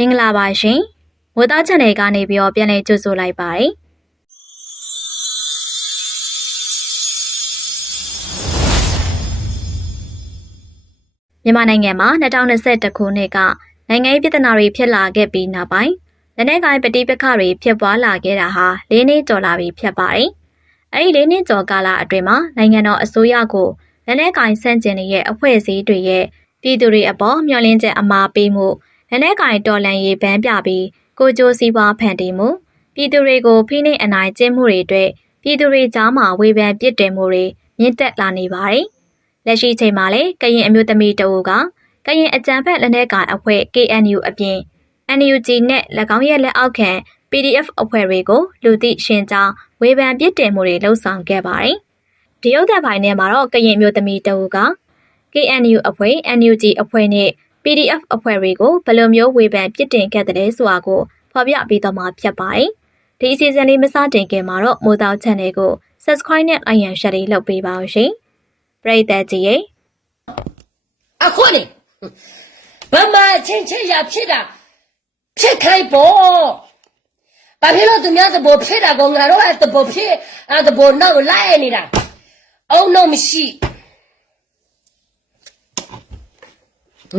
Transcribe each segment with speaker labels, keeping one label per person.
Speaker 1: မင်္ဂလာပါရှင်မိုးသား channel ကနေပြီးတော့ပြန်လည်ကြိုဆိုလိုက်ပါတယ်မြန်မာနိုင်ငံမှာ2021ခုနှစ်ကနိုင်ငံရေးပြည်ထနာတွေဖြစ်လာခဲ့ပြီးနောက်ပိုင်းလက်နက်ကိုင်ပဋိပက္ခတွေဖြစ်ပွားလာခဲ့တာဟာ၄နှစ်ကျော်လာပြီဖြစ်ပါတယ်။အဲဒီ၄နှစ်ကျော်ကာလအတွင်းမှာနိုင်ငံတော်အစိုးရကိုလက်နက်ကိုင်ဆန့်ကျင်နေတဲ့အဖွဲ့အစည်းတွေရဲ့ပြည်သူတွေအပေါ်မျှော်လင့်ချက်အမှားပေးမှု လက်နက်ကင်တော်လှန်ရေးဗန်းပြပြီးကိုကြိုးစည်းပွားဖန်တီးမှုပြည်သူတွေကိုဖိနှိပ်အနိုင်ကျင့်မှုတွေအတွက်ပြည်သူတွေကြားမှာဝေဖန်ပြစ်တင်မှုတွေမြင့်တက်လာနေပါတယ်။လက်ရှိချိန်မှာလည်းကရင်အမျိုးသမီးတအူကကရင်အကြံဖက်လက်နက်ကင်အဖွဲ့ KNU အပြင် NUG နဲ့၎င်းရဲ့လက်အောက်ခံ PDF အဖွဲ့တွေကိုလူသိရှင်ကြားဝေဖန်ပြစ်တင်မှုတွေလှုံ့ဆော်ခဲ့ပါတယ်။ဒီရုပ်သံပိုင်းထဲမှာတော့ကရင်အမျိုးသမီးတအူက KNU အဖွဲ့ NUG အဖွဲ့နဲ့ PDF အဖွဲ့တွေကိုဘယ်လိုမျိုးဝေဖန်ပြစ်တင်ခဲ့တဲ့ဆိုတာကိုဖော်ပြပေးတော့မှာဖြစ်ပါတယ်။ဒီအစီအစဉ်လေးမစတင်ခင်မှာတော့မိုးတောက် channel ကို subscribe နဲ့ like and share လေးလုပ်ပေးပါအောင်ရှင်။ပရိသတ်ကြီးရေ
Speaker 2: အခုနေဗမာချင်းချင်းရဖြစ်တာဖြစ်ခိုင်းပေါ့ဘာဖြစ်လို့သူများသဘောဖြစ်တာကောငါတို့အဲ့သဘောဖြစ်အဲ့သဘောနောက်ကိုလိုက်နေတာအုံတော့မရှိ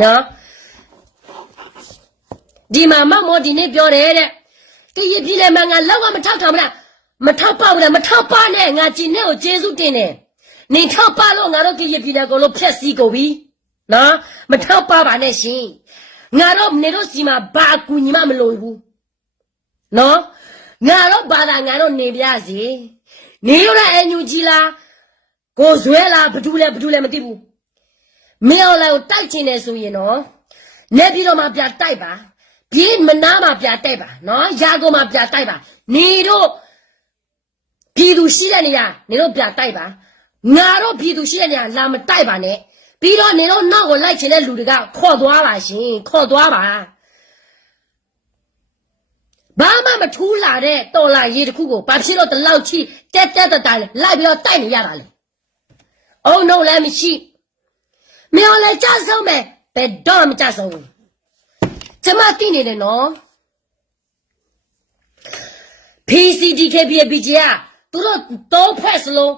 Speaker 2: နော် ဒီမှာမမောဒီနေ့ပြောတယ်တဲ့ကရပြည်လေမငါလောက်ကမထောက်ထောင်မလားမထောက်ပါဘူးလားမထောက်ပါနဲ့ငါကျင်နဲ့ကိုကျေးဇူးတင်တယ်နေထောက်ပါလို့ငါတို့ကရပြည်လေကိုလို့ဖြက်စီးကုန်ပြီနော်မထောက်ပါပါနဲ့ရှင်ငါတို့နေတို့စီမှာဘာအကူညီမမလို့ဘူးနော်ငါတို့ဘာသာငါတို့နေပြစီနေရတဲ့အညူကြီးလားကိုဇွဲလားဘဒူလဲဘဒူလဲမသိဘူးမင်းအောင်လည်းကိုတိုက်ချင်တယ်ဆိုရင်နော်နေပြီးတော့မှပြတိုက်ပါ ပြေးမနာမှပြတိုက်ပါနော်ရာကုန်မှပြတိုက်ပါနေတို့ပြည်သူရှိတဲ့နေရာနေတို့ပြတိုက်ပါငါတို့ပြည်သူရှိတဲ့နေရာလာမတိုက်ပါနဲ့ပြီးတော့နေတော့နောက်ကိုလိုက်ချင်တဲ့လူတွေကခေါ်သွားပါရှင်ခေါ်သွားပါဘာမှမထူးလာတဲ့တော်လာရေးတစ်ခုကိုဘာဖြစ်လို့ဒီလောက်ချိတက်တက်တက်တက်လိုက်ပြီးတော့တိုက်နေရတာလဲအုံတော့လည်းမရှိမင်းလည်းကြဆုံးမယ်ဘယ်တော့မှမကြဆုံးဘူး ကျမသိနေတယ်နော် PCDKPBG ကသူတို့တော့ဖက်စလုံး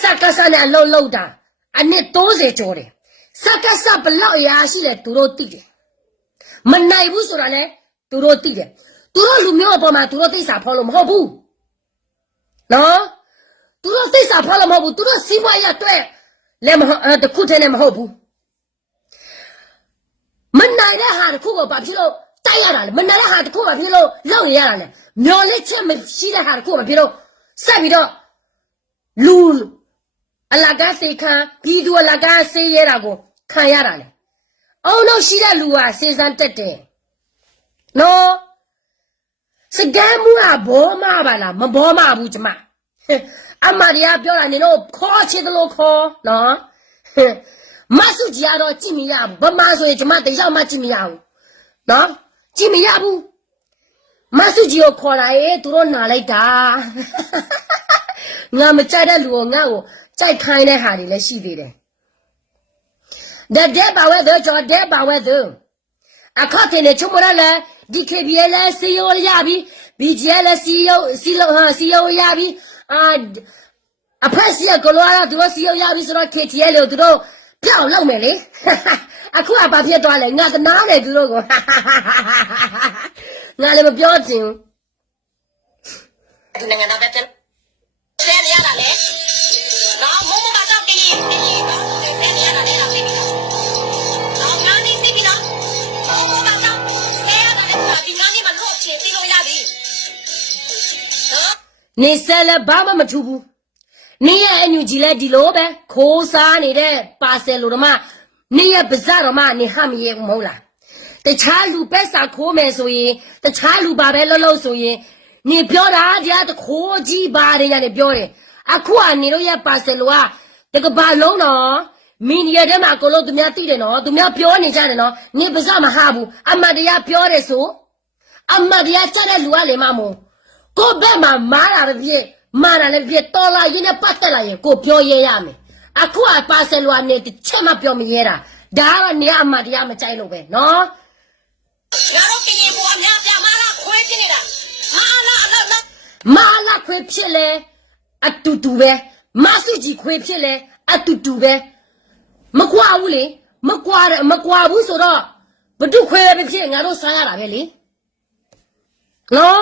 Speaker 2: စကားစနဲ့အလုံးလုံးတာအနည်း30ကျော်တယ်စကားစဘလောက်ရာရှိလဲသူတို့သိတယ်မနိုင်ဘူးဆိုတာလဲသူတို့သိတယ်သူတို့လူမျိုးအပေါ်မှာသူတို့သိစာဖော်လို့မဟုတ်ဘူးနော်သူတို့သိစာဖော်လို့မဟုတ်ဘူးသူတို့စီးပွားရအတွက်လည်းမဟုတ်အဲတခုတည်းနဲ့မဟုတ်ဘူး မနိုင်တဲ့ဟာတစ်ခုကိုဘာဖြစ်လို့တိုက်ရတာလဲမနိုင်တဲ့ဟာတစ်ခုဘာဖြစ်လို့လောက်ရရတာလဲမျော်လင့်ချက်မရှိတဲ့ဟာတစ်ခုဘာဖြစ်လို့ဆက်ပြီးတော့လူအလကားစေခံပြည်သူအလကားစေးရတာကိုခံရတာလေအုံတော့ရှိတဲ့လူကစေစမ်းတက်တယ်နော်စကမ်းမှုကဘောမပါလားမဘောမဘူးကျမအမရီယာပြောတာနေတော့ခေါ်ချစ်တယ်လို့ခေါ်နော် မဆုကြီးကတော့ကြည့်မရဘူးဗမာဆိုရင်ကျမတယောက်မှကြည့်မရဘူးနော်ကြည့်မရဘူးမဆုကြီးကိုခေါ်လာရဲ့သူတို့နာလိုက်တာငါမကြိုက်တဲ့လူကိုငါ့ကိုကြိုက်ခိုင်းတဲ့ဟာတွေလည်းရှိသေးတယ်။တဲ့တဲ့ပါဝဲတော့ကျော်တဲ့ပါဝဲတော့အခါတင်နေချုံမရလဲ DKBL လဲ CEO ရပြီ BGL လဲ CEO CEO ဟာ CEO ရပြီအာအဖက်စီကလောရသူက CEO ရပြီဆိုတော့ KTL လို့သူတို့ ပြောင်းလောက်မယ်လေအခုကဘာဖြစ်သွားလဲငါကနားတယ်သူတို့ကိုငါလည်းမပြောချင်ဘူး
Speaker 3: ဒီနိုင်ငံသားပဲပြန်ဆဲနေရတာလေနော်မမမတော့ကလေးကလေးနော်ဆဲနေရတာလေတော့ဖြစ်ပြီနော်ငါနေစီပြီနော်မမမတော့ဆဲရတာလေဒီငါနေမှာလို့ချင်ပြီးလို့ရပြီနော်
Speaker 2: နေဆက်လည်းဘာမှမထူဘူး နေရဲ့အညူကြီးလည်းဒီလိုပဲခိုးစားနေတဲ့ပါဆယ်လိုတော့မှနေရဲ့ပါဇက်တော့မှနေဟမရဲမဟုတ်လားတခြားလူပဲစာခိုးမယ်ဆိုရင်တခြားလူပါပဲလှုပ်လှုပ်ဆိုရင်နေပြောတာတရားတခိုးကြီးပါတယ်ညာနေပြောတယ်အခုကနေတို့ရဲ့ပါဆယ်လိုကတကဘာလုံးတော့မီဒီယာထဲမှာအကုန်လုံးသူများသိတယ်နော်သူများပြောနေကြတယ်နော်နေပါဇက်မဟာဘူးအမတ်တရားပြောတယ်ဆိုအမတ်တရားကြားတဲ့လူကလေမမို့ကိုဘက်မှာမားတာလည်းဖြစ် မာတာလည်းဖြစ်တော်လာရင်နဲ့ပတ်သက်လာရင်ကိုပြောရဲရမယ်အခုအပါဆယ်လိုအနေနဲ့ချက်မပြောမရဲတာဒါကတော့နေရာအမှန်တရားမကြိုက်လို့ပဲနော်
Speaker 3: ငါတို့ကလေးဘွား
Speaker 2: များပြမာလာခွေးဖြစ်နေတာမာလာအ
Speaker 3: လောက်လက်
Speaker 2: မာလာခွေးဖြစ်လေအတူတူပဲမဆုကြီးခွေးဖြစ်လေအတူတူပဲမကွာဘူးလေမကွာမကွာဘူးဆိုတော့ဘဒုခွေးပဲဖြစ်ငါတို့စားရတာပဲလေနော်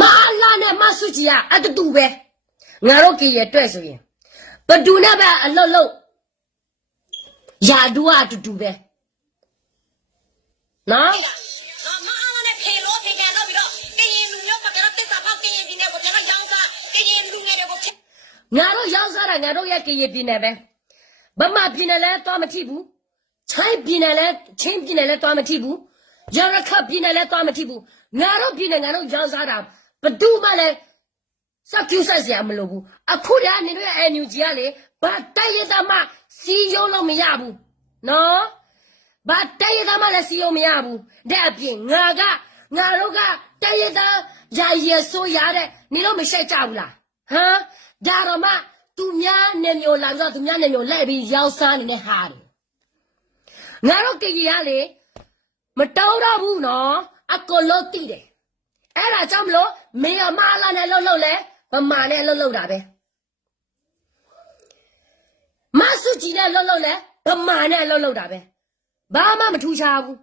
Speaker 2: မာလာနဲ့မဆုကြီးကအတူတူပဲငါတို့ကြည်ရတွေ့ဆိုရင်ဘဒုနဲ့ပဲအလုတ်လုတ်ယာဒူကအတူတူပဲနော်
Speaker 3: ငါမအားနဲ့ဖေလို့ဖေပြန်တော့ပြီးတော့ကရင်လူမျိုးကကျွန်တော်တစ္ဆာဖောက်ကရင်ပြည်နယ်ကိုကျွန်တော်ရောင်းစားကရင်လူငယ်တွေကိုဖြစ်
Speaker 2: ငါတို့ရောက်စားတာငါတို့ရဲ့ကရင်ပြည်နယ်ပဲဗမာပြည်နယ်လည်းသွားမထိဘူးချိုင်းပြည်နယ်လည်းချင်းပြည်နယ်လည်းသွားမထိဘူး ရရခတ်ပြည်နယ်လည်းသွားမထိဘူးငါတို့ပြည်နယ်ငါတို့ရောက်စားတာဘယ်သူမှလည်းစက်ကျူဆက်စရာမလိုဘူးအခုတည်းကနေတို့ရဲ့ NUG ကလေဘာတိုက်ရတာမှစီယုံလို့မရဘူးနော်ဘာတိုက်ရတာမှလည်းစီယုံမရဘူးတဲ့အပြင်ငါကငါတို့ကတိုက်ရတာရာရဆိုရတဲ့နေတော့မရှိကြဘူးလားဟမ်ဒါတော့မှသူများနေမျိုးလာပြီးတော့သူများနေမျိုးလက်ပြီးရောက်စားနေတဲ့ဟာတွေငါတို့ကြည်ကြီးကလေ မတောင်းတော့ဘူးနော်အကလို့တည်တယ်အဲ့ဒါကြောင့်မလို့မေရမလာနဲ့လှုပ်လှုပ်လဲဗမာနဲ့လှုပ်လှုပ်တာပဲမဆုကြည်နဲ့လှုပ်လှုပ်လဲဗမာနဲ့လှုပ်လှုပ်တာပဲဘာမှမထူးခြားဘူး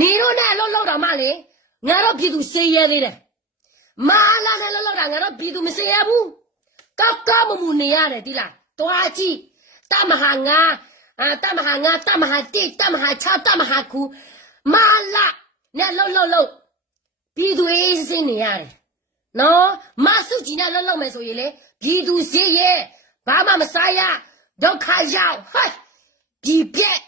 Speaker 2: နေတော့နဲ့လှုပ်လှုပ်တာမှလေငါတို့ပြည်သူစေးရဲသေးတယ်မလာနဲ့လှုပ်လှုပ်တာငါတို့ပြည်သူမစေးရဘူးကောက်ကောက်မမူနေရတယ်ဒီလားတွားကြည့်တမဟာငါအာတမဟာငါတမဟာတိတမဟာချတမဟာခု မာလာနဲ့လှုပ်လှုပ်လှုပ်ပြည်သူအေးစင်းနေရတယ်နော်မဆုကြီးနဲ့လှုပ်လှုပ်မယ်ဆိုရင်လေပြည်သူစင်းရဲ့ဘာမှမစားရဒုက္ခရောက်ဟဲ့ဒီပြက်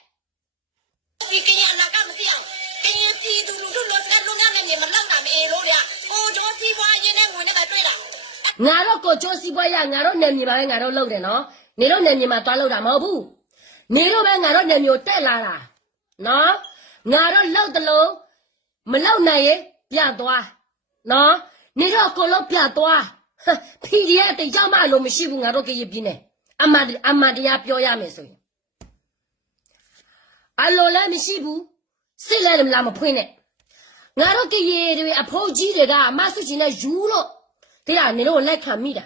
Speaker 3: ဒီကရင်အနာကမသိအောင်ကရင်ပြည်သူလူထုလို့ဆက်လို့များနေနေမလောက်တာမအေလို့ဗျကိုကျော်စီပွားရင်းနဲ့ငွေနဲ့ပဲတွေ့တာ
Speaker 2: ငါတော့ကိုချိုးစီပွဲရငါတော့နေမြေပါပဲငါတော့လှုပ်တယ်နော်နေတော့နေမြေမှာသွားလှုပ်တာမဟုတ်ဘူးနေတော့ပဲငါတော့နေမျိုးတက်လာတာနော် ငါတော့လှုပ်တလို့မလှုပ်နိုင်ရင်ပြသွားနော်နေတော့ကိုလို့ပြသွားဟမ်ဖီဒီရဲ့တိတ်ကြမလို့မရှိဘူးငါတို့ကရပြင်းနေအမန်အမန်တရားပြောရမယ်ဆိုရင်အလိုလည်းမရှိဘူးစိတ်လည်းမလားမဖွင့်နဲ့ငါတို့ကရတွေအဖိုးကြီးတွေကအမဆုချင်တဲ့ယူလို့တရားနေတော့လက်ခံမိတာ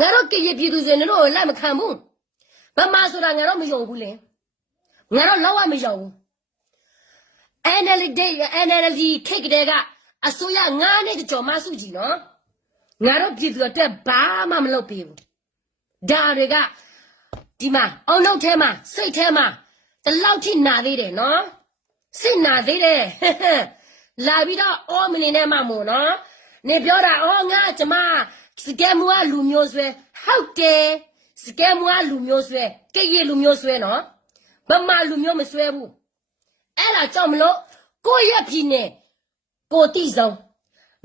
Speaker 2: ငါတို့ကြည်ပြည်သူစင်နေတော့လက်မခံဘူးဘာမှဆိုတာငါတို့မယုံဘူးလေ ငါတို့လောက်ဝမယုံဘူး NLD NLD ခိတ်တဲ့ကအစိုးရငါးနှစ်ကြော်မဆုကြည့်နော်ငါတို့ပြည်သူအတွက်ဘာမှမလုပ်ပေးဘူးဒါတွေကဒီမှာအုံနောက်ထဲမှာစိတ်ထဲမှာတလောက်ထိနာသေးတယ်နော်စိတ်နာသေးတယ်လာပြီးတော့အော်မနေနဲ့မမို့နော်နေပြောတာအော်ငါကျမစကဲမွားလူမျိုးဆွဲဟုတ်တယ်စကဲမွားလူမျိုးဆွဲကြည့်ရလူမျိုးဆွဲနော် ဗမာလူမျိုးမဆွဲဘူးအဲ့ဒါကြောင့်မလို့ကိုယ့်ရဲ့ပြည်နယ်ကိုတိဆုံး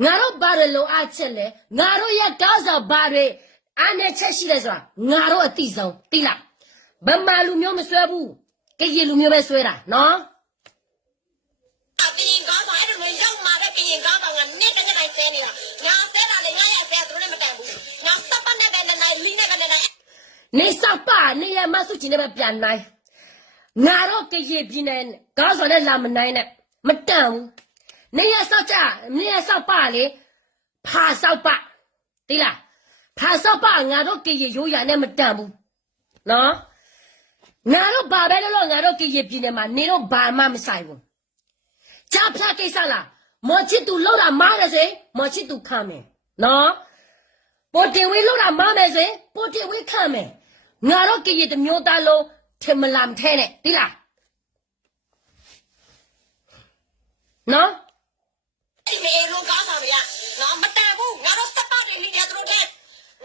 Speaker 2: ငါတို့ဘာတွေလိုအပ်ချက်လဲငါတို့ရဲ့ကောင်းဆောင်ဘာတွေအားနဲ့ချက်ရှိလဲဆိုတာငါတို့အတိဆုံးတိလားဗမာလူမျိုးမဆွဲဘူးကြည့်ရလူမျိုးပဲဆွဲတာနော်
Speaker 3: အကရင်ကားဆောင်အဲ့လိုမျိုးရောက်มาတဲ့ကရင်ကားဆောင်ကနေ့တစ်နေ့တိုင်းဆဲနေတာငါဆဲတာလေငါရဆဲသူတို့လည်းမတန်ဘူးငါစပ်ပတ်နဲ့ပဲနဲ့နိုင်မိနဲ့ကလည်းနိုင်
Speaker 2: နေစပါနေရမဆုချင်နေပဲပြန်နိုင် ငါတော့ကြည်ပြင်းနေကောင်းစော်နဲ့လာမနိုင်နဲ့မတန်ဘူးနေရဆောက်ကြနေရဆောက်ပါလေဖာဆောက်ပါတိလားဖာဆောက်ပါငါတော့ကြည်ရိုးရနဲ့မတန်ဘူးနော်ငါတို့ဘာပဲလို့လို့ငါတို့ကြည်ပြင်းနေမှာနေတော့ဘာမှမဆိုင်ဘူးချာဖျားကိစ္စလားမော်ချစ်သူလောက်တာမားရစေမော်ချစ်သူခံမယ်နော်ပိုတင်ဝေးလို့တာမမယ်ဆိုရင်ပိုတင်ဝေးခံမယ်ငါတော့ကြည်ရတမျိုးသားလုံး ထင်မလာမထဲနဲ့ဒီလားနော်
Speaker 3: ဒီမေလိုကားဆောင်တွေကနော်မတန်ဘူးငါတို့စပ်ပတ်နေနေတယ်သူတို့တဲ့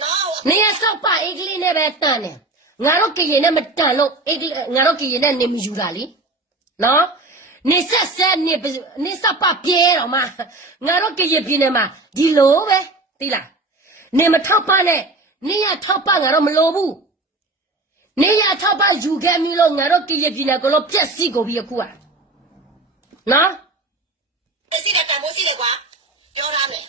Speaker 3: နော်
Speaker 2: နေရဆောက်ပါအင်္ဂလိပ်နဲ့ပဲတန်တယ်ငါတို့ကြည်ရနဲ့မတန်လို့အင်္ဂလိပ်ငါတို့ကြည်ရနဲ့နေမယူတာလीနော်နေဆက်ဆက်နေပနေစပ်ပါပြဲတော့မှငါတို့ကြည်ရပြင်းနေမှာဒီလိုပဲဒီလားနေမထောက်ပါနဲ့နေရထောက်ပါငါတော့မလိုဘူး နေရထောက်ပါယူခဲ့ပြီလို့ငါတို့ကြည်ရပြည်နယ်ကလို့ပြက်စီကိုပြီးအခုอ่ะနော်
Speaker 3: စီတဲ့တန်ဖိုးစီလေကွာပြောရမယ်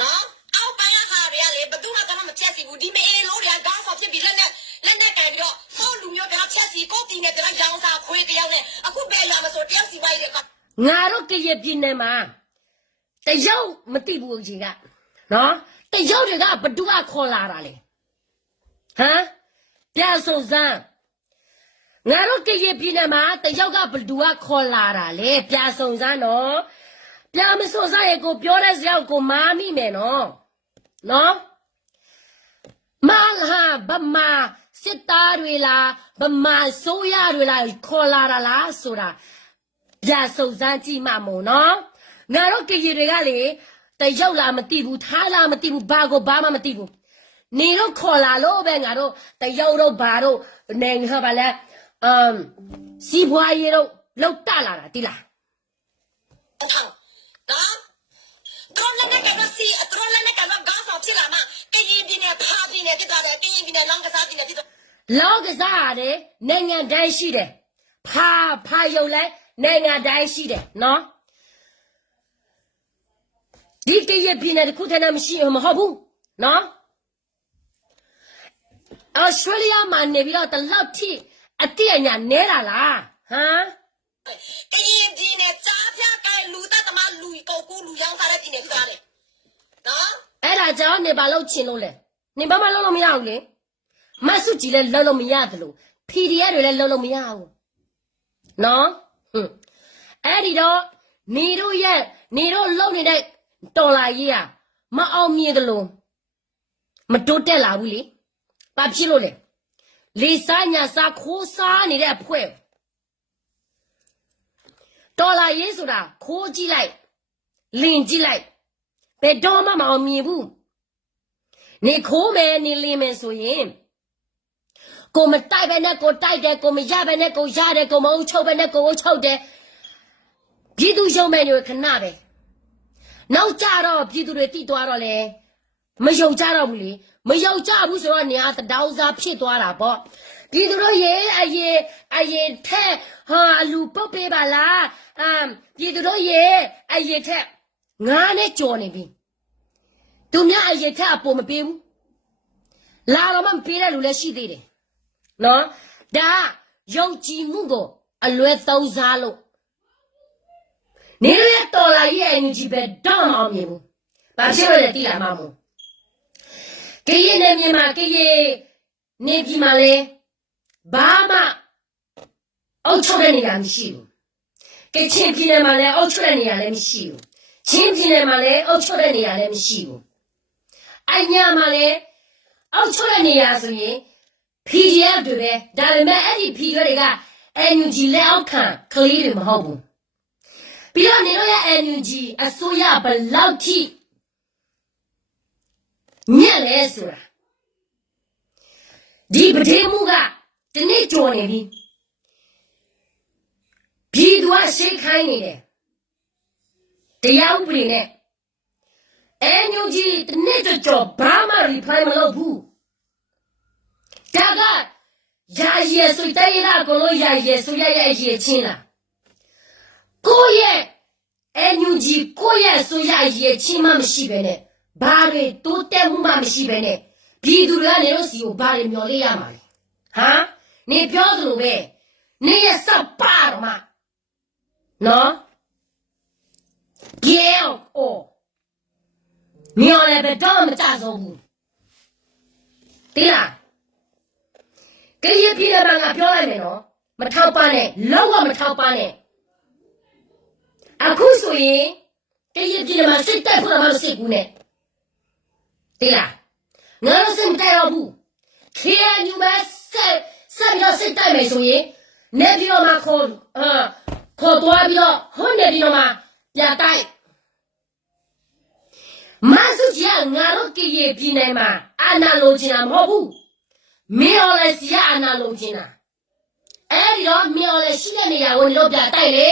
Speaker 3: နော်အောက်ပိုင်းခါတွေကလေဘယ်သူမှတော့မဖြတ်စီဘူးဒီမေလိုတွေကကားဆောင်ဖြစ်ပြီးလက်နဲ့လက်နဲ့ကန်ပြီးတော့ကိုလူမျိုးပြောဖြတ်စီကိုတီနဲ့ပြောရောင်းစားခွေးတယောက်နဲ့အခုဘယ်လာမဆိုတယောက်စီဝိုင်းတွေက
Speaker 2: ငါတို့ကြည်ရပြည်နယ်မှာတယောက်မသိဘူးအကြီးကနော်တယောက်တွေကဘသူကခေါ်လာတာလေဟမ် ပြဆုံစမ်းငါတို့ကရင်ပြည်နယ်မှာတယောက်ကဘသူကခေါ်လာတာလေပြဆုံစမ်းနော်ပြမစုံစမ်းရေကိုပြောတဲ့စရောက်ကိုမာမိမယ်နော်နော်မလာဗမာစစ်သားတွေလားဗမာဆိုးရတွေလားခေါ်လာတာလားဆိုတာပြစုံစမ်းကြည့်မှမို့နော်ငါတို့ကကြီးတွေကလေတယောက်လာမသိဘူးထားလာမသိဘူးဘာကိုဘာမှမသိဘူး နေတော့ခေါ်လာလို့ပဲငါတို့တယောက်တော့ဘာတော့နိုင်ဟာပါလဲအမ်စီဘွားရီတော့လောက်တလာတာတိလား
Speaker 3: ထောင်နော်ဒရုန်းလည်းကတော့စီဒရုန်းလည်းကတော့ဂါဖောက်ဖြစ်လာမှကရင်ပြည်နယ်ဖာပြည်နယ်တက်တာကရင်ပြည်နယ်လောင်းကစားပြည်နယ်တက်
Speaker 2: လောကစားရတယ်နိုင်ငံတိုင်းရှိတယ်ဖာဖာယုံလဲနိုင်ငံတိုင်းရှိတယ်နော်ဒီတရပြည်နယ်တစ်ခုတည်းနဲ့မရှိမဟုတ်ဘူးနော် အော်စတြေးလျမှာနေပြီးတော့တလောက်ထိအတိအညာနဲတာလားဟမ်
Speaker 3: ကရင်ပြည်နယ်ကြားပြကိုင်လူသက်သမားလူကိုကိုလူရောင်းထားတဲ့ပြည်နယ်ဖြစ်တယ်နော်
Speaker 2: အဲ့ဒါကြောင့်နေပါလို့ချင်လို့လေနေဘာမှလုပ်လို့မရဘူးလေမဆုကြည်လည်းလုပ်လို့မရတယ်လို့ PDF တွေလည်းလုပ်လို့မရဘူးနော်ဟွန်းအဲ့ဒီတော့နေတို့ရဲ့နေတို့လုပ်နေတဲ့တော်လာရေးอ่ะမအောင်မြင်တယ်လို့မတိုးတက်လာဘူးလေ ဘာဖြစ်လို့လဲလေစားညာစားခိုးစားနေတဲ့အဖွဲတော်လာရေးဆိုတာခိုးကြည့်လိုက်လင်ကြည့်လိုက်ဘယ်တော့မှမအောင်မြင်ဘူးနေခိုးမယ်နေလင်းမယ်ဆိုရင်ကိုမတိုက်ပဲနဲ့ကိုတိုက်တယ်ကိုမရပဲနဲ့ကိုရတယ်ကိုမအုပ်ချုပ်ပဲနဲ့ကိုအုပ်ချုပ်တယ်ပြည်သူရုံမဲ့နေခဏပဲနောက်ကြတော့ပြည်သူတွေတိသွားတော့လေမယုံကြတော့ဘူးလေ မယုံကြဘူးဆိုတော့နေရာတတောင်းစားဖြစ်သွားတာပေါ့ပြည်သူတို့ရေအရင်အရင်ထက်ဟာအလူပုတ်ပေးပါလားအမ်ပြည်သူတို့ရေအရင်ထက်ငါနဲ့ကြော်နေပြီသူများအရင်ထက်အပေါ်မပေးဘူးလာတော့မှမပေးတဲ့လူလည်းရှိသေးတယ်နော်ဒါယုံကြည်မှုကိုအလွဲသုံးစားလို့နေရတော်လာရဲ့အင်ဂျီပဲတော့မအောင်မြင်ဘူးဘာဖြစ်လို့လဲတိလာမမို့ ကရင်နေမြေမှာကရင်နေပြည်မှာလဲဘာမှအုတ်ချုပ်တဲ့နေရာမရှိဘူးကချင်ပြည်နယ်မှာလည်းအုတ်ချုပ်တဲ့နေရာလည်းမရှိဘူးချင်းပြည်နယ်မှာလည်းအုတ်ချုပ်တဲ့နေရာလည်းမရှိဘူးအညာမှာလေအောက်ချွတ်တဲ့နေရာဆိုရင် PDF တွေပဲဒါပေမဲ့အဲ့ဒီ PDF တွေက NUG လက်အောက်ခံကလေးတွေမဟုတ်ဘူးပြီးတော့နေတော့ရ NUG အစိုးရဘယ်လောက်ထိ ညက်လဲဆိုတာဒီပဒေမှုကဒီနေ့ကြော်နေပြီပြည်သူကရှေ့ခိုင်းနေတယ်တရားဥပဒေနဲ့အဲညူကြီးတနေ့ကြော်ကြော်ဘာမှ reply မလုပ်ဘူးဒါကရာရဲဆိုတဲ့ရကိုလို့ရာရဲဆိုရရဲ့ရေချင်းလားကိုရဲ့အဲညူကြီးကိုရဲ့ဆိုရရေချင်းမှမရှိပဲနဲ့ ဘာတွေတိုးတက်မှုမှမရှိပဲနဲ့ပြည်သူတွေကနေလို့စီကိုဘာတွေမျောလေးရမှာလဲဟမ်နေပြောသလိုပဲနေရစပ်ပါတော့မှနော်ကြေအော်မျောလည်းပဲတော့မကြဆုံးဘူးတိလားကလေးပြည်ကငါပြောလိုက်မယ်နော်မထောက်ပနဲ့လုံးဝမထောက်ပနဲ့အခုဆိုရင်ကလေးပြည်မှာစစ်တပ်ဖို့တော့မစစ်ဘူးနဲ့ တိလားငါတို့စစ်မတိုက်တော့ဘူးခေအညူမဆက်ဆက်ပြီးတော့စစ်တိုက်မယ်ဆိုရင်နေပြီးတော့မှခေါ်အာခေါ်သွားပြီးတော့ဟိုနေပြီးတော့မှပြတိုက်မဆုကြီးကငါတို့ကရေပြည်နယ်မှာအာနာလိုချင်တာမဟုတ်ဘူးမင်းော်လည်းစီကအာနာလိုချင်တာအဲ့ဒီတော့မင်းော်လည်းရှိတဲ့နေရာကိုနေတော့ပြတိုက်လေ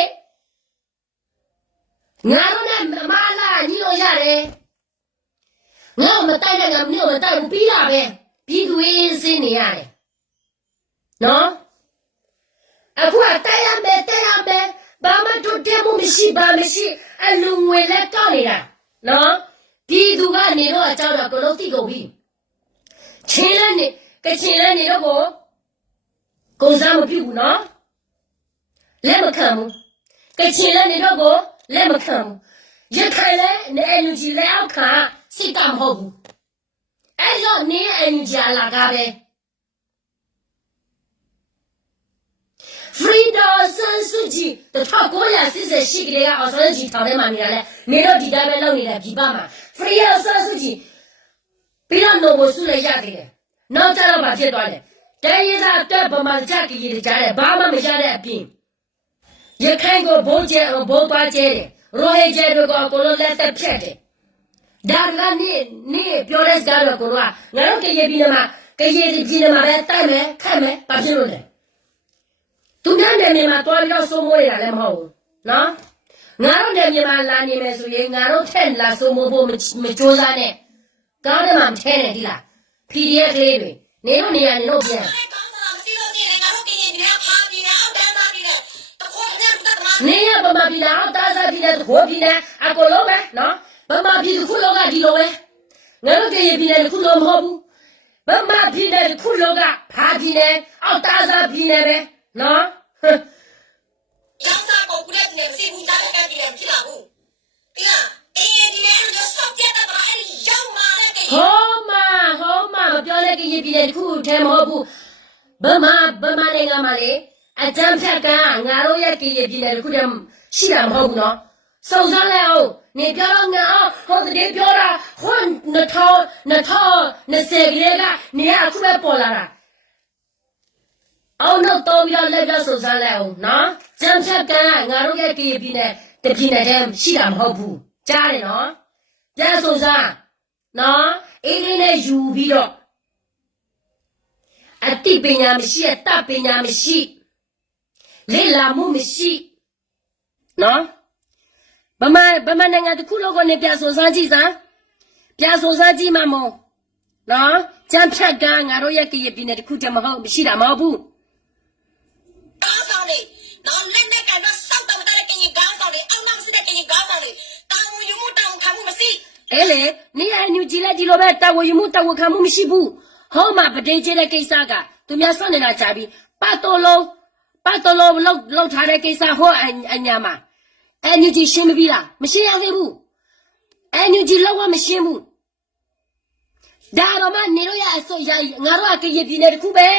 Speaker 2: ငါတို့နဲ့မလာညီလို့ရတယ် ငါ့ကိုမတိုက်တဲ့ငါမင်းကိုမတိုက်ဘူးပြီးတာပဲပြည်သူရင်းစင်းနေရတယ်နော်အခုကတိုက်ရမယ်တိုက်ရမယ်ဘာမှတို့တဲမှုမရှိပါမရှိအလူငွေလည်းကောက်နေတာနော်ပြည်သူကနေတော့အကြောင်းတော့ကလုံးတိကုန်ပြီချင်းလည်းနေကချင်လည်းနေတော့ကိုကုံစားမပြုတ်ဘူးနော်လက်မခံဘူးကချင်လည်းနေတော့ကိုလက်မခံဘူးရခိုင်လဲနေအန်ယူဂျီလက်အောက်ခံ စစ်ကမဟုတ်ဘူးအဲ့တော့နေအန်ယူဂျီအလာကားပဲ Freedom ဆန်းစုကြည်တထောက်988ကလေးကအောင်ဆန်းစုကြည်ထောင်ထဲမှာနေတာလဲနေတော့ဒီတိုင်းပဲလုပ်နေတာဒီပမှာ Freedom ဆန်းစုကြည်ပြီးတော့ Nobel ဆုလည်းရသေးတယ်နောက်ကြတော့ဘာဖြစ်သွားလဲတိုင်းရင်းသားအတွက်ဗမာကြကြီးကြီးကြားတယ်ဘာမှမရတဲ့အပြင်ရခိုင်ကိုဘုံကျဲဘုံပါကျဲတယ်ရိုဟင်ဂျာတို့ကအကုန်လုံးလက်သက်ဖြတ်တယ် ဒါကနေ့နေ့ပြောတဲ့စကားတော့ကိုကငါတို့ကရေပြည်မှာကရေပြည်မှာပဲတိုက်မယ်ခတ်မယ်ဘာဖြစ်လို့လဲသူများနယ်မြေမှာတွားပြီးတော့စိုးမိုးနေတာလည်းမဟုတ်ဘူးနော်ငါတို့နယ်မြေမှာလာနေမယ်ဆိုရင်ငါတို့ထက်လာစိုးမိုးဖို့မမကြိုးစားနဲ့ကောင်းတယ်မှာမထဲနဲ့ဒီလား PDF ကလေးတွေနေတော့နေရနေတော့ပြန်
Speaker 3: အဲ့ကောင်းစားမရှိလို့ရှိရင်ငါတို့ကရင်ပြည်နယ်ဖားပြီးငါတို့တန်းစားပြီးတော့တခေါ်ပြန်တက်မှာ
Speaker 2: နေရဗမာပြည်လားတာစားပြည်နဲ့တခိုးပြည်နဲ့အကုန်လုံးပဲနော် ဗမာပြည်တစ်ခုလုံးကဒီလိုပဲငါတို့ကရင်ပြည်နယ်တစ်ခုလုံးမဟုတ်ဘူးဗမာပြည်နယ်တစ်ခုလုံးကဖားပြည်နယ်အောက်တာစားပြည်နယ်ပဲနော်ဟမ်
Speaker 3: ကောင်းစားကိုကုတဲ့ပြည်နယ်မရှိဘူးသားကပြည်နယ်ဖြစ်လာဘူးဒီလားအင်းဒီနယ်ရောဆော့ပြတ်တာတော့အဲ့ရောက်มาတဲ့ကရင်
Speaker 2: ဟောမဟောမမပြောလဲကရင်ပြည်နယ်တစ်ခုထဲမဟုတ်ဘူးဗမာဗမာနိုင်ငံမှာလေအကြမ်းဖက်ကငါတို့ရဲ့ကရင်ပြည်နယ်တစ်ခုထဲရှိတာမဟုတ်ဘူးနော်စုံစမ်းလဲအောင် နေပြောတော့ငါအောင်ဟောတဲ့ပြောတာဟွန်း2000 2020ကလေးကနေရအခုပဲပေါ်လာတာအောင်တော့တော်ပြီးတော့လက်ပြစုံစမ်းလဲအောင်နော်ကြမ်းဖက်ကငါတို့ရဲ့ကရင်ပြည်နယ်တပြည်နယ်ထဲရှိတာမဟုတ်ဘူးကြားတယ်နော်ပြန်စုံစမ်းနော်အင်းလေးနဲ့ယူပြီးတော့အတိပညာမရှိအတပညာမရှိလေ့လာမှုမရှိနော် ဗမာဗမာနိုင်ငံတစ်ခုလုံးကနေပြဆိုစမ်းကြည့်စမ်းပြဆိုစမ်းကြည့်မှမို့နော်ကြမ်းဖြတ်ကငါတို့ရဲ့ကရပြည်နယ်တစ်ခုတည်းမဟုတ်မရှိတာမဟုတ်ဘူး
Speaker 3: ကောင်းဆောင်လေနော်လက်နဲ့ကတော့စောက်တော့တဲ့ကရင်ကောင်းဆောင်လေအောက်နောက်စစ်တဲ့ကရင်ကောင်းဆောင်လေတောင်းယူမှုတောင်းခံမှုမရှိ
Speaker 2: အဲ့လေနေရညူကြည့်လိုက်ဒီလိုပဲတာဝယူမှုတာဝခံမှုမရှိဘူးဟောမှာပဒိကျတဲ့ကိစ္စကသူများစွန့်နေတာကြပြီပတ်တော်လုံးပတ်တော်လုံးလောက်လောက်ထားတဲ့ကိစ္စဟောအအညာမှာ အညူကြည့်ရှင်းမပြီးလားမရှင်းရသေးဘူးအညူကြည့်လောက်ဝမရှင်းဘူးဒါတော့မှနေတော့ရအစိုးရငါတို့ကကရပြည်နယ်တစ်ခုပဲ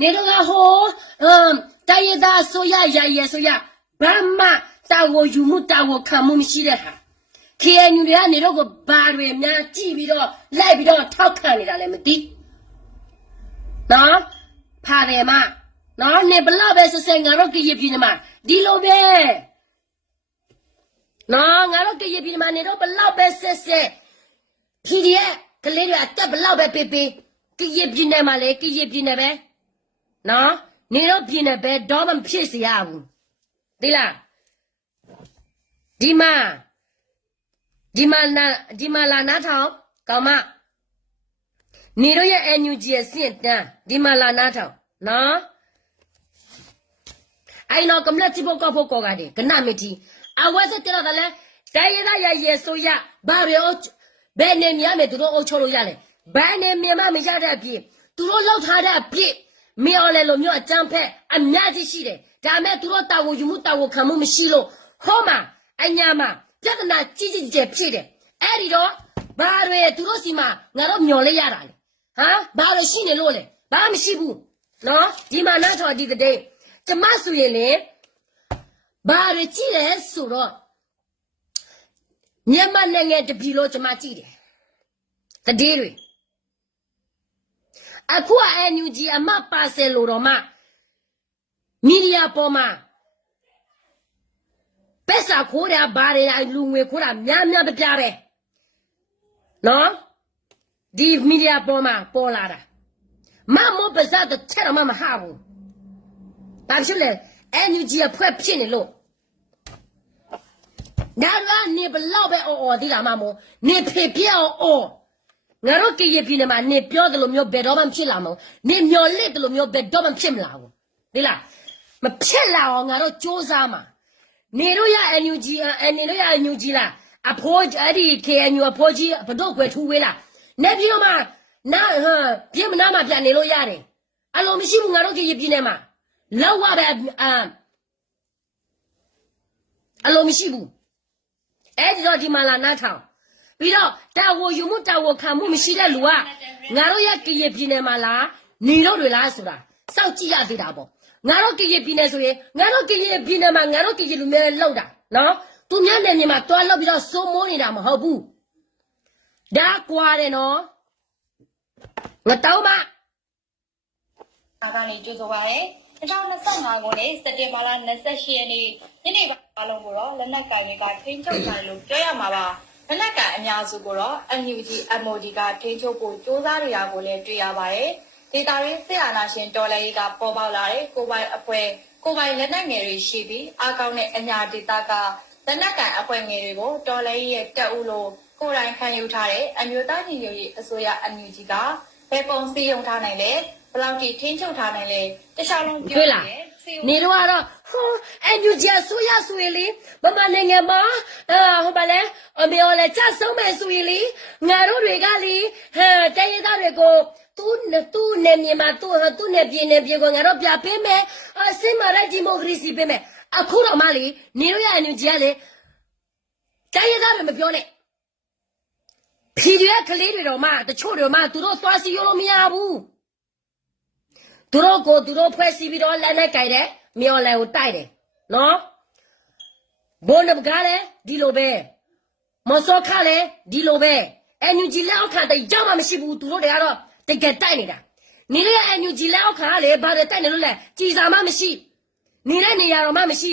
Speaker 2: နေတော့ကဟောအမ်တိုင်ရတာဆိုရရရဆိုရဘာမှတာဝယူမှုတာဝခံမှုမရှိတဲ့ဟာ KNU တွေကနေတော့ကိုဘာတွေများကြည့်ပြီးတော့လိုက်ပြီးတော့ထောက်ခံနေတာလည်းမသိနော်ဖာတယ်မနော်နေဘလောက်ပဲဆက်ဆက်ငါတို့ကရပြည်နေမှာဒီလိုပဲ နော်ငါတို့ကရပြည်နေမှာနေတော့ဘလောက်ပဲဆက်ဆက် PDF ကလေးတွေအတက်ဘလောက်ပဲပေးပေးကရပြည်နေမှာလေကရပြည်နေပဲနော်နေတော့ပြည်နေပဲတော့မဖြစ်စေရဘူးသိလားဒီမှာဒီမှာနာဒီမှာလာနားထောင်ကောင်မနေတို့ရဲ့ NUG ရဲ့စင့်တန်းဒီမှာလာနားထောင်နော်အိုင်နော်ကမလက်ချဖို့ကောက်ဖို့ကောကတယ်ကနမတီ အဝတ်စကြတော့လည်းတိုင်းရရရဲဆိုရဘာရောဘယ်နေမြမယ်သူတို့အုပ်ချုပ်လို့ရလဲဘယ်နေမြမမရတဲ့အပြည့်သူတို့လောက်ထားတဲ့အပြည့်မင်းအောင်လေလိုမျိုးအကြမ်းဖက်အများကြီးရှိတယ်ဒါမဲ့သူတို့တာဝန်ယူမှုတာဝန်ခံမှုမရှိလို့ဟောမှာအညာမှာပြဿနာကြီးကြီးကျယ်ဖြစ်တယ်အဲ့ဒီတော့ဘာတွေသူတို့စီမှာငါတို့မျော်လဲရတာလေဟမ်ဘာလို့ရှိနေလို့လဲဘာမှမရှိဘူးနော်ဒီမှာနားထောင်ဒီတဲ့ကျမဆိုရင်လေ ဘာတွေကြည့်လဲဆိုတော့မြန်မာနိုင်ငံတပြည်လို့ကျမကြည့်တယ်တတိတွေအခုအန်ယူဂျီအမပါဆယ်လို့တော့မှမီဒီယာပေါ်မှာပက်စာခိုးတာဘာတွေလူငွေခိုးတာများများပြပြတယ်နော်ဒီမီဒီယာပေါ်မှာပေါ်လာတာမမောပါဇတ်တဲ့ချက်တော့မှမဟာဘူးဘာဖြစ်လဲအန်ယူဂျီအဖွဲဖြစ်နေလို့ ဒါကနေဘလောက်ပဲအော်အော်သေးတာမမို့နေဖေပြောင်းအော်ငါတို့ကရပြည်နယ်မှာနေပြောတယ်လို့မျိုးဘယ်တော့မှဖြစ်လာမလို့နေမျော်လင့်တယ်လို့မျိုးဘယ်တော့မှဖြစ်မလာဘူးဒီလားမဖြစ်လာအောင်ငါတို့စူးစမ်းမှာနေတို့ရ NUG အနေတို့ရ NUG လားအဖိုးအဲ့ဒီ KNU အဖိုးကြီးဘတော့ကွယ်ထူဝေးလားနေပြည်တော်မှာနာဟမ်ပြင်းမနာမှာပြန်နေလို့ရတယ်အလုံးမရှိဘူးငါတို့ကရပြည်နယ်မှာလောက်ရပဲအအလုံးမရှိဘူး အဲ့ဒီတော့ဒီမှာလာနားထောင်ပြီးတော့တာဝယူမှုတာဝခံမှုမရှိတဲ့လူကငါတို့ရဲ့ကရင်ပြည်နယ်မှာလာနေတော့တွေလားဆိုတာစောင့်ကြည့်ရသေးတာပေါ့ငါတို့ကရင်ပြည်နယ်ဆိုရင်ငါတို့ကရင်ပြည်နယ်မှာငါတို့ကရင်လူမျိုးလောက်တာနော်သူများနယ်မြေမှာတွားလောက်ပြီးတော့စိုးမိုးနေတာမဟုတ်ဘူးဒါကွာတယ်နော်ငါတောင်းမ
Speaker 4: အားကနေကြိုဆိုပါရစေ 2025ခုနှစ်စက်တင်ဘာလ28ရက်နေ့ညနေပိုင်းလုံးကိုတော့လက်နက်ကင်တွေကထိန်းချုပ်ထားတယ်လို့ပြောရမှာပါလက်နက်ကင်အများစုကိုတော့ NUG MOD ကထိန်းချုပ်ဖို့စ조사တွေရာကိုလည်းတွေ့ရပါတယ်ဒေတာရင်းစစ်အာဏာရှင်တော်လှန်ရေးကပေါ်ပေါက်လာတဲ့ကိုပိုင်အဖွဲ့ကိုပိုင်လက်နက်ငယ်တွေရှိပြီးအကောင့်နဲ့အညာဒေတာကလက်နက်ကင်အဖွဲ့ငယ်တွေကိုတော်လှန်ရေးရဲ့တက်ဦးလို့ကိုယ်တိုင်ခံယူထားတဲ့အမျိုးသားညီညွတ်ရေးအစိုးရ NUG ကဘယ်ပုံစည်းရုံထားနိုင်လဲဘယ် လောက်ထိထိန်းချုပ်ထားနိုင်လဲတခြားလုံးပြော
Speaker 2: တွေ့လား
Speaker 4: ရဲစေဦး
Speaker 2: နေတော့ကတော့ဟိုအန်ယူဂျာဆိုရဆိုရင်လေမမနိုင်ငံမှာအာဟိုပါလေအမေော်လေချဆုံးမယ်ဆိုရင်လေငါတို့တွေကလေဟဲတရင်သားတွေကိုသူသူနေမြေမှာသူဟာသူနေပြင်းနေပြေကိုငါတို့ပြပေးမယ်အစင်မရဒီမိုကရေစီပေးမယ်အခုတော့မလေနေတော့ရအန်ယူဂျာလေတရင်သားတွေမပြောနဲ့ဖြီရွက်ကလေးတွေတော့မှတချို့တွေမှသူတို့သွားစီရလို့မရဘူး သူတို့ကိုသူတို့ဖွဲ့စည်းပြီးတော့လက်နဲ့ကြိုက်တယ်မြော်လဲကိုတိုက်တယ်နော်ဘုန်းတော်ကလည်းဒီလိုပဲမစောခလည်းဒီလိုပဲအန်ယူဂျီလက်အောက်ခံတဲ့ကြောက်မှမရှိဘူးသူတို့တွေကတော့တကယ်တိုက်နေတာနေရအန်ယူဂျီလက်အောက်ခံကလည်းဘာတွေတိုက်နေလို့လဲကြည်စာမှမရှိနေတဲ့နေရာတော့မှမရှိ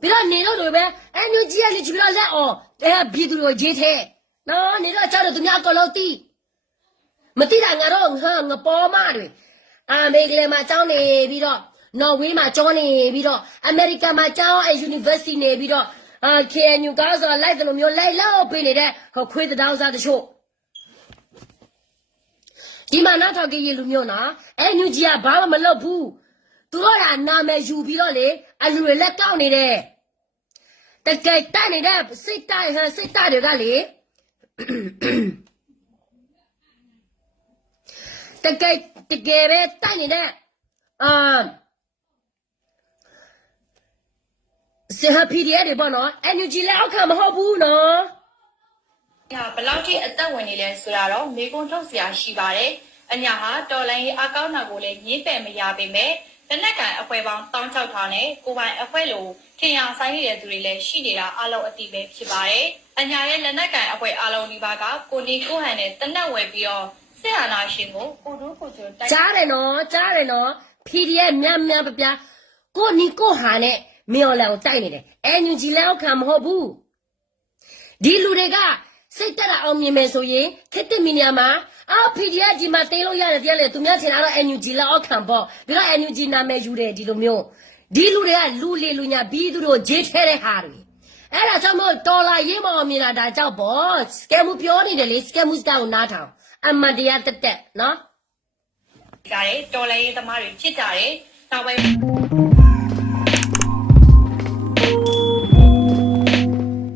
Speaker 2: ပြီးတော့နေတော့တွေပဲအန်ယူဂျီကလည်းကြည့်ပြီးတော့လက်အော်အဲဘီသူတို့ဂျေးထဲနော်နေတော့ကြောက်တယ်သူများအကုန်လုံးတီးမတိတာငါတော့ဟာငပေါ်မတွေ အာမေဂလမှာကျောင်းနေပြီးတော့နော်ဝေးမှာကျောင်းနေပြီးတော့အမေရိကန်မှာကျောင်းအဲ University နေပြီးတော့အာ KNU ကားဆိုလိုက်တယ်လို့မျိုးလိုက်လောက်ပေးနေတဲ့ဟိုခွေးတောင်စားတချို့ဒီမှာနောက်ထောက်ကြည့်ရလူမျိုးနော်အဲညူကြီးကဘာမှမလုပ်ဘူးသူတို့ကနာမည်ယူပြီးတော့လေအလူတွေလက်ကောက်နေတယ်တကယ်တိုက်နေတဲ့စိတ်တိုက်ဟန်စိတ်တိုက်တွေကလေ တကယ်တကယ်ပဲတိုက်နေတဲ့အာစဟပီဒီတွေပေါ့နော် energy လည်းအောက်ခံမဟုတ်ဘူးနော်
Speaker 4: ညာဘယ်လောက်ထိအသက်ဝင်နေလဲဆိုတာတော့မေကွန်းထုတ်စရာရှိပါတယ်။အညာဟာတော်လိုင်းရေးအကောင့်နာကိုလည်းညှင်းပယ်မရပေမဲ့လက်နက်ကန်အဖွဲပေါင်း16000နဲ့ကိုပိုင်အဖွဲလိုထင်ရဆိုင်နေတဲ့သူတွေလည်းရှိနေတာအလုံးအတိပဲဖြစ်ပါတယ်။အညာရဲ့လက်နက်ကန်အဖွဲအလုံးဒီပါကကိုနီကိုဟန်နဲ့တနက်ဝယ်ပြီးတော့ စစ်အာဏာရှင်ကိုကိုတူးကိုကျွန်းတိုက်
Speaker 2: ကြားတယ်နော်ကြားတယ်နော် PDF မြတ်မြတ်ပပြကိုနီကိုဟာနဲ့မြော်လည်းကိုတိုက်နေတယ် energy လည်းအောက်ခံမဟုတ်ဘူးဒီလူတွေကစိတ်တက်တာအောင်မြင်မယ်ဆိုရင်ခက်တဲ့မီနီယာမှာအော် PDF ဒီမှာတင်းလို့ရတယ်တရားလေသူများထင်တာတော့ energy လည်းအောက်ခံပေါ့ပြီးတော့ energy နာမည်ယူတယ်ဒီလိုမျိုးဒီလူတွေကလူလေလူညာပြီးသူတို့ဂျေးထဲတဲ့ဟာတွေအဲ့ဒါကြောင့်မို့တော်လာရေးမအောင်မြင်တာဒါကြောင့်ပေါ့စကမ်မှုပြောနေတယ်လေစကမ်မှုစတာကိုနားထောင် အမှန်တရားတက်တက်နော်
Speaker 4: ကြတယ်တော်လိုင်းရေးသမားတွေဖြစ်ကြတယ်။နောက်ပိုင်း